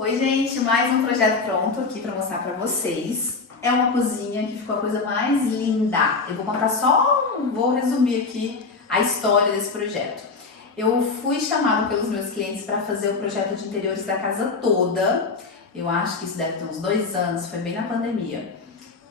Oi gente, mais um projeto pronto aqui para mostrar para vocês. É uma cozinha que ficou a coisa mais linda. Eu vou contar vou resumir aqui a história desse projeto. Eu fui chamada pelos meus clientes para fazer o projeto de interiores da casa toda. Eu acho que isso deve ter uns 2 anos, foi bem na pandemia.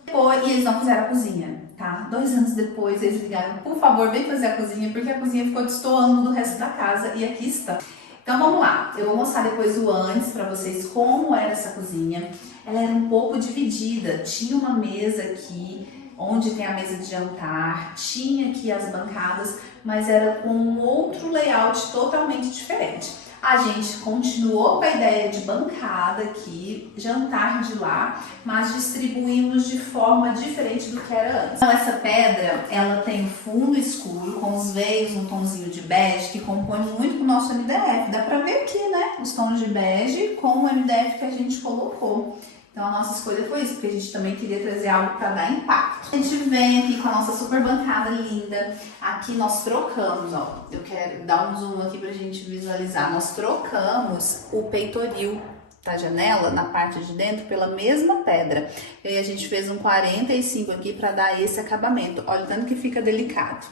E eles não fizeram a cozinha, tá? 2 anos depois eles ligaram, por favor, vem fazer a cozinha, porque a cozinha ficou destoando do resto da casa e aqui está. Então vamos lá, eu vou mostrar depois o antes para vocês como era essa cozinha. Ela era um pouco dividida, tinha uma mesa aqui, onde tem a mesa de jantar, tinha aqui as bancadas, mas era com um outro layout totalmente diferente. A gente continuou com a ideia de bancada aqui, jantar de lá, mas distribuímos de forma diferente do que era antes. Então essa pedra, ela tem fundo escuro, com os veios, um tomzinho de bege, que compõe muito com o nosso MDF. Dá pra ver aqui, né, os tons de bege com o MDF que a gente colocou. Então a nossa escolha foi isso, porque a gente também queria trazer algo para dar impacto. A gente vem aqui com a nossa super bancada linda. Aqui nós trocamos, ó, eu quero dar um zoom aqui pra gente visualizar. Nós trocamos o peitoril da janela na parte de dentro pela mesma pedra. E aí a gente fez um 45 aqui para dar esse acabamento. Olha o tanto que fica delicado.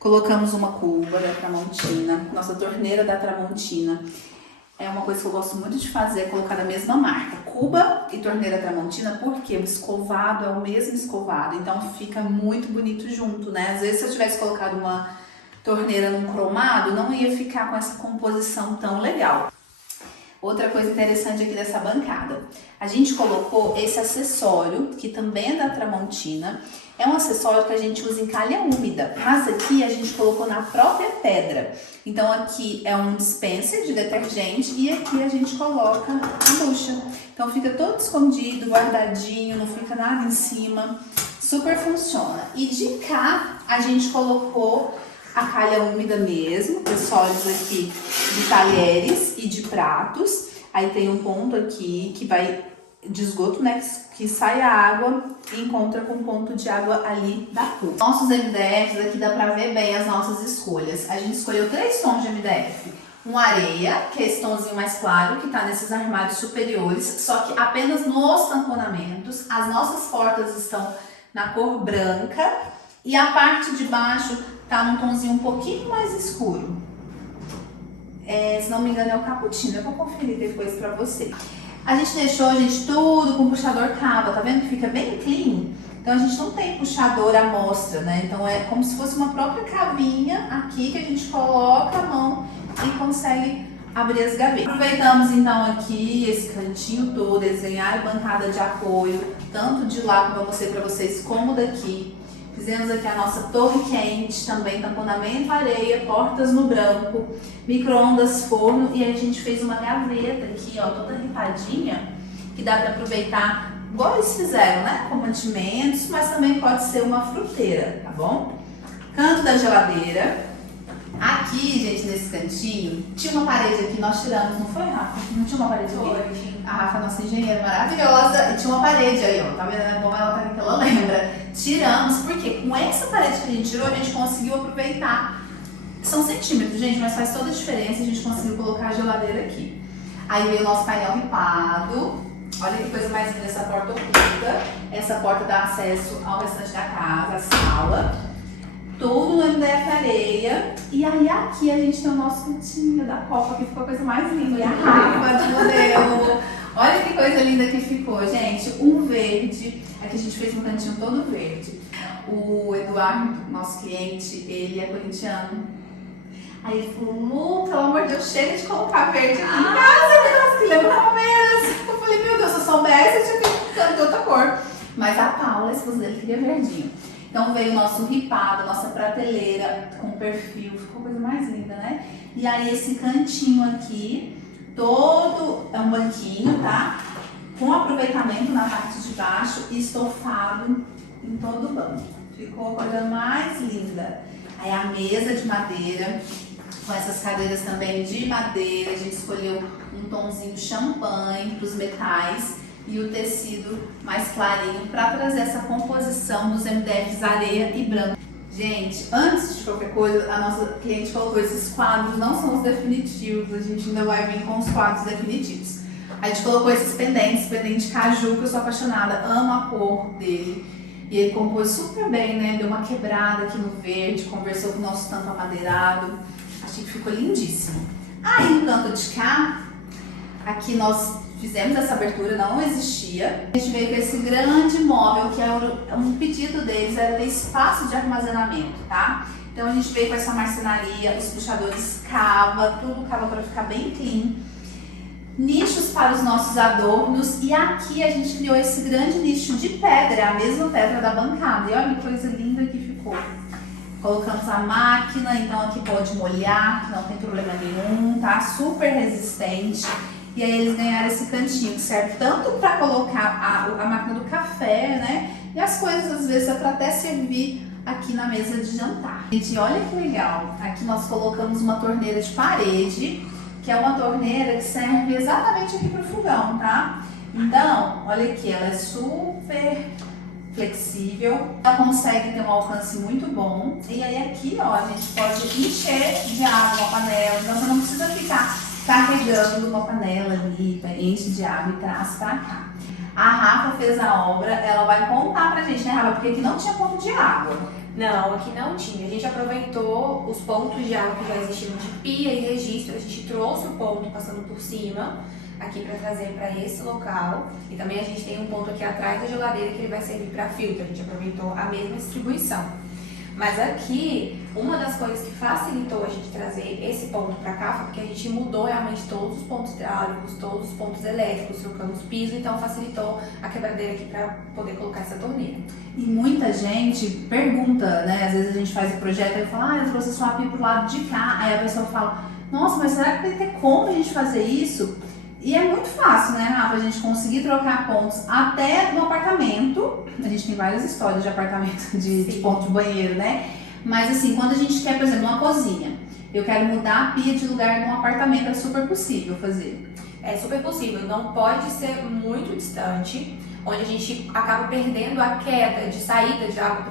Colocamos uma cuba da Tramontina, nossa torneira da Tramontina. É uma coisa que eu gosto muito de fazer, é colocar da mesma marca, cuba e torneira Tramontina, porque o escovado é o mesmo escovado, então fica muito bonito junto, né? Às vezes se eu tivesse colocado uma torneira num cromado, não ia ficar com essa composição tão legal. Outra coisa interessante aqui dessa bancada, a gente colocou esse acessório, que também é da Tramontina, é um acessório que a gente usa em calha úmida, mas aqui a gente colocou na própria pedra. Então aqui é um dispenser de detergente e aqui a gente coloca a bucha. Então fica todo escondido, guardadinho, não fica nada em cima, super funciona. E de cá a gente colocou a calha úmida mesmo, acessórios aqui de talheres e de pratos. Aí tem um ponto aqui que vai de esgoto, né, que sai a água e encontra com um ponto de água ali da cuba. Nossos MDFs aqui dá pra ver bem as nossas escolhas. A gente escolheu 3 tons de MDF. Um areia, que é esse tomzinho mais claro, que tá nesses armários superiores, só que apenas nos tamponamentos. As nossas portas estão na cor branca e a parte de baixo tá num tomzinho um pouquinho mais escuro. Se não me engano é o cappuccino, eu vou conferir depois pra você. A gente deixou, gente, tudo com puxador cava, tá vendo que fica bem clean? Então a gente não tem puxador à mostra, né? Então é como se fosse uma própria cavinha aqui que a gente coloca a mão e consegue abrir as gavetas. Aproveitamos então aqui esse cantinho todo, desenhar bancada de apoio, tanto de lá como eu mostrei pra vocês, como daqui. Fizemos aqui a nossa torre quente, também tamponamento areia, portas no branco, micro-ondas, forno, e aí a gente fez uma gaveta aqui, ó, toda ripadinha, que dá para aproveitar, igual eles fizeram, né, com mantimentos, mas também pode ser uma fruteira, tá bom? Canto da geladeira. Aqui, gente, nesse cantinho, tinha uma parede aqui, nós tiramos, não foi, Rafa? Não tinha uma parede aqui? A Rafa, nossa engenheira maravilhosa, e tinha uma parede aí, ó, tá vendo? É bom ela tá aqui que ela lembra. Tiramos, porque com essa parede que a gente tirou, a gente conseguiu aproveitar. São centímetros, gente, mas faz toda a diferença, a gente conseguiu colocar a geladeira aqui. Aí veio o nosso painel ripado. Olha que coisa mais linda essa porta oculta. Essa porta dá acesso ao restante da casa, a sala. Tudo no MDF areia. E aí aqui a gente tem o nosso cantinho da copa, que ficou a coisa mais linda. E a Rafa de modelo. Olha que coisa linda que ficou, gente. Um verde. Aqui a gente fez um cantinho todo verde. O Eduardo, nosso cliente, ele é corintiano. Aí ele falou, Lu, pelo amor de Deus, chega de colocar verde aqui em casa, que lembra Palmeiras. Eu falei, meu Deus, se eu soubesse, eu tinha ficado de outra cor. Mas a Paula, a esposa dele, queria verdinho. Então veio o nosso ripado, nossa prateleira com perfil, ficou a coisa mais linda, né? E aí esse cantinho aqui, todo é um banquinho, tá? Com aproveitamento na parte de baixo e estofado em todo o banco. Ficou a coisa mais linda. Aí a mesa de madeira, com essas cadeiras também de madeira, a gente escolheu um tomzinho champanhe para os metais e o tecido mais clarinho para trazer essa composição dos MDFs areia e branco. Gente, antes de qualquer coisa, a nossa cliente colocou esses quadros, não são os definitivos, a gente ainda vai vir com os quadros definitivos. A gente colocou esses pendentes, pendente caju, que eu sou apaixonada, amo a cor dele. E ele compôs super bem, né? Deu uma quebrada aqui no verde, conversou com o nosso tampo amadeirado. Achei que ficou lindíssimo. Aí no canto de cá, aqui nós fizemos essa abertura, não existia. A gente veio com esse grande móvel, que é um pedido deles, era ter espaço de armazenamento, tá? Então a gente veio com essa marcenaria, os puxadores cava, tudo cava para ficar bem clean. Nichos para os nossos adornos, e aqui a gente criou esse grande nicho de pedra, a mesma pedra da bancada. E olha que coisa linda que ficou. Colocamos a máquina, então aqui pode molhar, não tem problema nenhum, tá? Super resistente. E aí eles ganharam esse cantinho que serve tanto para colocar a máquina do café, né? E as coisas às vezes é para até servir aqui na mesa de jantar. Gente, olha que legal. Aqui nós colocamos uma torneira de parede, que é uma torneira que serve exatamente aqui pro fogão, tá? Então, olha aqui, ela é super flexível, ela consegue ter um alcance muito bom. E aí aqui, ó, a gente pode encher de água uma panela, então você não precisa ficar carregando uma panela ali, enche de água e traz pra cá. A Rafa fez a obra, ela vai contar pra gente, né, Rafa? Porque aqui não tinha ponto de água. Não, aqui não tinha. A gente aproveitou os pontos de água que já existiam de pia e registro, a gente trouxe o ponto passando por cima aqui para trazer para esse local. E também a gente tem um ponto aqui atrás da geladeira que ele vai servir para filtro. A gente aproveitou a mesma distribuição. Mas aqui, uma das coisas que facilitou a gente trazer esse ponto para cá foi porque a gente mudou realmente todos os pontos hidráulicos, todos os pontos elétricos, trocamos piso, então facilitou a quebradeira aqui para poder colocar essa torneira. E muita gente pergunta, né? Às vezes a gente faz o projeto e fala, eu trouxe sua pia pro lado de cá. Aí a pessoa fala, nossa, mas será que vai ter como a gente fazer isso? E é muito fácil, né, Rafa, a gente conseguir trocar pontos até no apartamento. A gente tem várias histórias de apartamento de ponto de banheiro, né? Mas assim, quando a gente quer, por exemplo, uma cozinha, eu quero mudar a pia de lugar num apartamento, é super possível fazer. É super possível, não pode ser muito distante, onde a gente acaba perdendo a queda de saída de água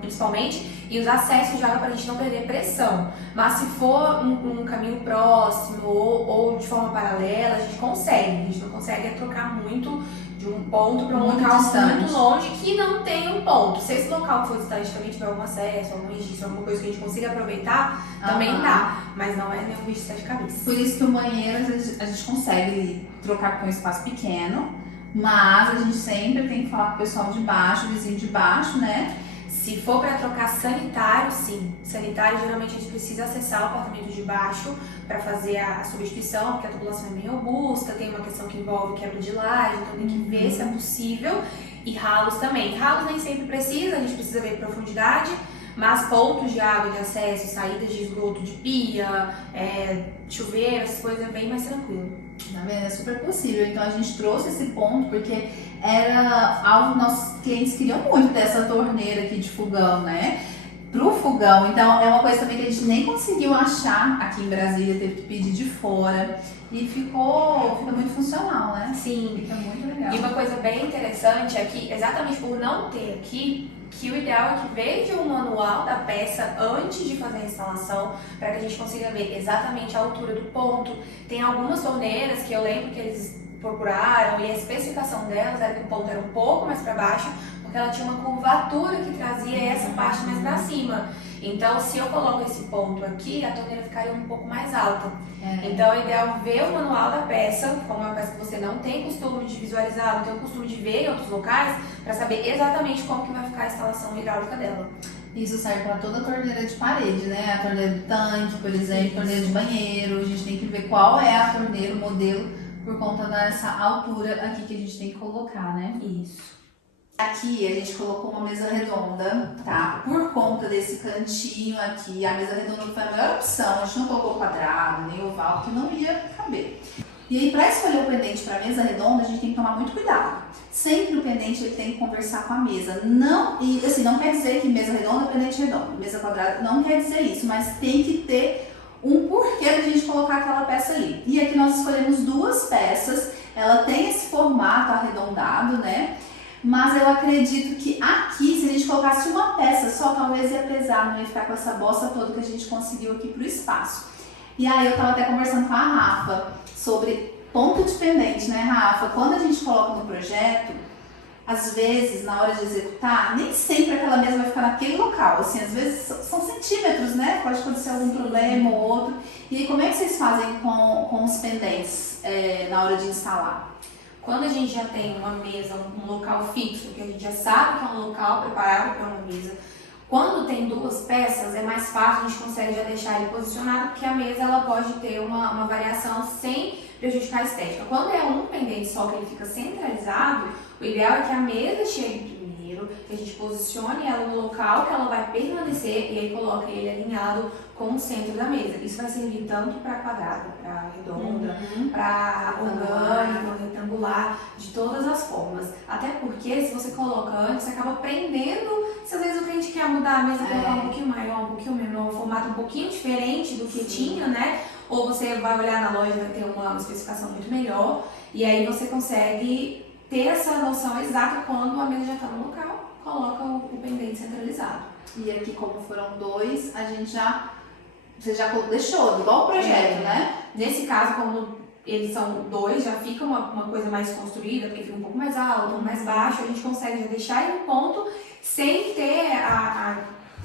principalmente e os acessos de água para a gente não perder pressão. Mas se for um caminho próximo ou de forma paralela, a gente não consegue trocar muito de um ponto para um local muito longe que não tem um ponto. Se esse local for distante também tiver algum acesso, algum registro, alguma coisa que a gente consiga aproveitar, também dá, mas não é nenhum bicho de sete cabeças. Por isso que o banheiro a gente consegue trocar com um espaço pequeno, mas a gente sempre tem que falar com o pessoal de baixo, o vizinho de baixo, né? Se for para trocar sanitário, sim. Sanitário, geralmente a gente precisa acessar o apartamento de baixo para fazer a substituição, porque a tubulação é bem robusta, tem uma questão que envolve quebra de laje, então tem que ver se é possível. E ralos também. Ralos nem sempre precisa, a gente precisa ver profundidade, mas pontos de água, de acesso, saídas de esgoto, de pia, chuveiro, essas coisas é bem mais tranquilo. Tá vendo? É super possível. Então a gente trouxe esse ponto porque era algo que nossos clientes queriam muito, dessa torneira aqui de fogão, né? Pro fogão. Então é uma coisa também que a gente nem conseguiu achar aqui em Brasília, teve que pedir de fora. E fica muito funcional, né? Sim. Fica muito legal. E uma coisa bem interessante é que, exatamente por não ter aqui, que o ideal é que veja o manual da peça antes de fazer a instalação, para que a gente consiga ver exatamente a altura do ponto. Tem algumas torneiras que eu lembro que eles procuraram e a especificação delas era que o ponto era um pouco mais para baixo, porque ela tinha uma curvatura que trazia essa parte mais para cima. Então, se eu coloco esse ponto aqui, a torneira ficaria um pouco mais alta. Então, é ideal ver o manual da peça, como é uma peça que você não tem costume de visualizar, não tem o costume de ver em outros locais, para saber exatamente como que vai ficar a instalação hidráulica dela. Isso serve para toda a torneira de parede, né? A torneira do tanque, por exemplo, torneira de banheiro. A gente tem que ver qual é a torneira, o modelo, por conta dessa altura aqui que a gente tem que colocar, né? Isso. Aqui a gente colocou uma mesa redonda, tá? Por conta desse cantinho aqui, a mesa redonda foi a melhor opção. A gente não colocou quadrado, nem oval, porque não ia caber. E aí, para escolher o pendente para mesa redonda, a gente tem que tomar muito cuidado. Sempre o pendente ele tem que conversar com a mesa. Não, e assim, não quer dizer que mesa redonda é pendente redondo, mesa quadrada não quer dizer isso, mas tem que ter um porquê da gente colocar aquela peça ali. E aqui nós escolhemos duas peças, ela tem esse formato arredondado, né? Mas eu acredito que aqui, se a gente colocasse uma peça só, talvez ia pesar, não ia ficar com essa bossa toda que a gente conseguiu aqui pro espaço. E aí eu tava até conversando com a Rafa sobre Ponto de pendente, né, Rafa? Quando a gente coloca no projeto, às vezes, na hora de executar, nem sempre aquela mesa vai ficar naquele local. Assim, às vezes são centímetros, né? Pode acontecer algum problema ou outro. E aí, como é que vocês fazem com os pendentes na hora de instalar? Quando a gente já tem uma mesa, um local fixo, que a gente já sabe que é um local preparado para uma mesa, quando tem duas peças, é mais fácil, a gente consegue já deixar ele posicionado, porque a mesa ela pode ter uma variação sem prejudicar a estética. Quando é um pendente só que ele fica centralizado, o ideal é que a mesa chegue primeiro, que a gente posicione ela no local que ela vai permanecer e aí coloque ele alinhado com o centro da mesa. Isso vai servir tanto para quadrada, para redonda, para orgânico, retangular, de todas as formas. Até porque se você coloca antes, você acaba prendendo. Se às vezes o cliente quer mudar a mesa, colocar um pouquinho maior, um pouquinho menor, um formato um pouquinho diferente do que tinha, né? Ou você vai olhar na loja e vai ter uma especificação muito melhor. E aí você consegue ter essa noção exata quando a mesa já está no local, coloca o pendente centralizado. E aqui, como foram dois, você já deixou, igual o projeto, né? Nesse caso, como eles são dois, já fica uma coisa mais construída, porque fica um pouco mais alto, mais baixo, a gente consegue já deixar ele no ponto sem ter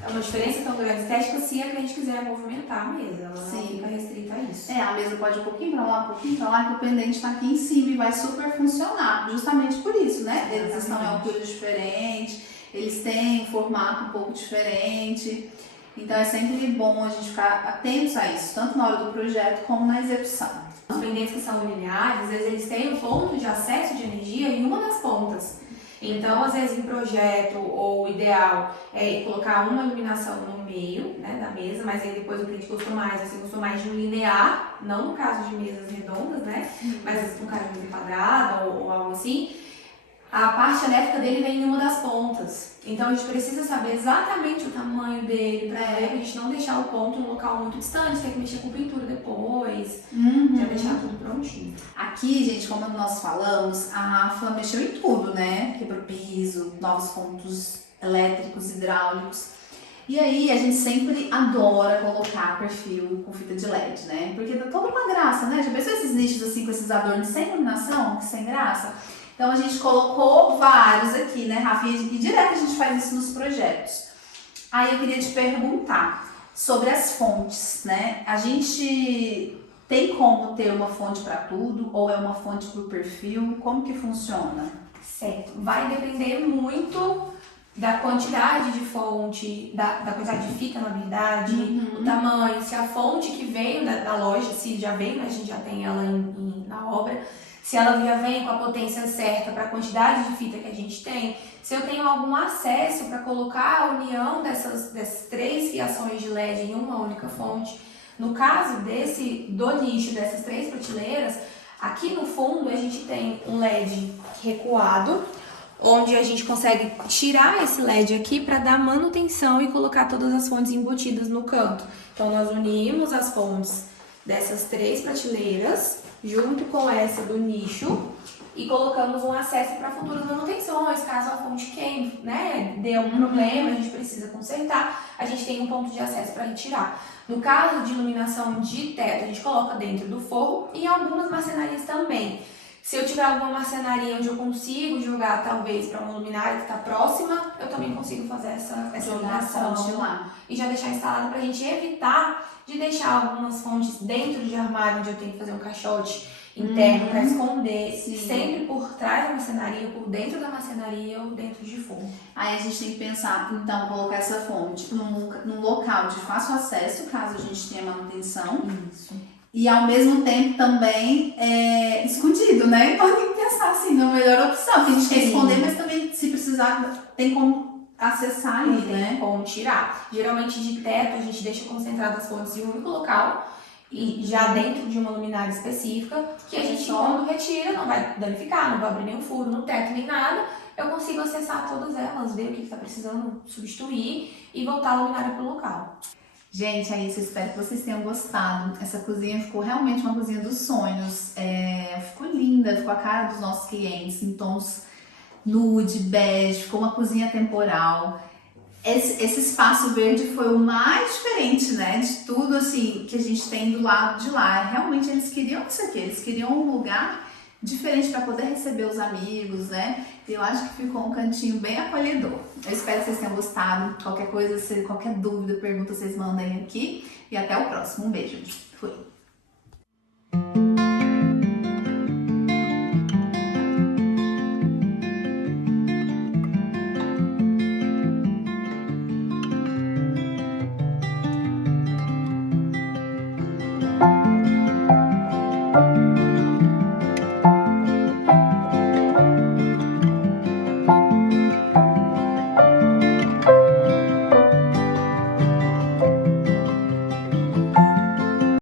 uma diferença tão grande estética se a cliente quiser movimentar a mesa. Ela não fica restrita a isso. A mesa pode ir um pouquinho pra lá, um pouquinho pra lá, que o pendente está aqui em cima e vai super funcionar. Justamente por isso, né? Eles estão em altura diferente, eles têm um formato um pouco diferente. Então é sempre bom a gente ficar atentos a isso, tanto na hora do projeto como na execução. Os pendentes que são lineares, às vezes eles têm um ponto de acesso de energia em uma das pontas. Então, às vezes, em projeto ou ideal é colocar uma iluminação no meio, né, da mesa, mas aí depois o cliente gostou mais, você gostou mais de um linear, não no caso de mesas redondas, né, mas no caso de mesa quadrada ou algo assim, a parte elétrica dele vem em uma das pontas. Então, a gente precisa saber exatamente o tamanho dele, para a gente não deixar o ponto em um local muito distante, ter que mexer com pintura depois, já deixar tudo prontinho. Aqui, gente, como nós falamos, a Rafa mexeu em tudo, né? Quebrou piso, novos pontos elétricos, hidráulicos. E aí, a gente sempre adora colocar perfil com fita de LED, né? Porque dá toda uma graça, né? Já pensou esses nichos assim, com esses adornos sem iluminação, que sem graça? Então, a gente colocou vários aqui, né, Rafa? E direto a gente faz isso nos projetos. Aí, eu queria te perguntar sobre as fontes, né? A gente tem como ter uma fonte para tudo ou é uma fonte por perfil? Como que funciona? Certo. Vai depender muito da quantidade de fonte, da quantidade de fita, na verdade, o tamanho, se a fonte que veio da loja, se já veio, mas a gente já tem ela na obra, se ela já vem com a potência certa para a quantidade de fita que a gente tem, se eu tenho algum acesso para colocar a união dessas 3 fiações de LED em uma única fonte. No caso do nicho dessas 3 prateleiras, aqui no fundo a gente tem um LED recuado, onde a gente consegue tirar esse LED aqui para dar manutenção e colocar todas as fontes embutidas no canto. Então nós unimos as fontes dessas 3 prateleiras junto com essa do nicho e colocamos um acesso para futuras manutenções, caso a fonte queime, né, dê algum problema, a gente precisa consertar, a gente tem um ponto de acesso para retirar. No caso de iluminação de teto, a gente coloca dentro do forro e algumas marcenarias também. Se eu tiver alguma marcenaria onde eu consigo jogar, talvez, para uma luminária que está próxima, eu também consigo fazer essa iluminação lá e já deixar instalado para a gente evitar de deixar algumas fontes dentro de armário, onde eu tenho que fazer um caixote interno para esconder, sempre por trás da marcenaria, por dentro da marcenaria ou dentro de forno. Aí a gente tem que pensar, então, colocar essa fonte num local de fácil acesso, caso a gente tenha manutenção. Isso. E ao mesmo tempo também escondido, né? Então tem que pensar assim, na melhor opção, porque a gente quer esconder, mas também se precisar tem como acessar ali, né? Tem como tirar. Geralmente de teto a gente deixa concentradas as fontes em um único local e já dentro de uma luminária específica, que a gente quando retira não vai danificar, não vai abrir nenhum furo no teto nem nada. Eu consigo acessar todas elas, ver o que está precisando substituir e voltar a luminária para o local. Gente, é isso, eu espero que vocês tenham gostado. Essa cozinha ficou realmente uma cozinha dos sonhos. Ficou linda, ficou a cara dos nossos clientes, em tons nude, bege, ficou uma cozinha temporal. esse espaço verde foi o mais diferente, né, de tudo assim que a gente tem do lado de lá. Realmente eles queriam isso aqui, eles queriam um lugar diferente para poder receber os amigos, né? E eu acho que ficou um cantinho bem acolhedor. Eu espero que vocês tenham gostado. Qualquer coisa, qualquer dúvida, pergunta, vocês mandem aqui. E até o próximo. Um beijo. Fui.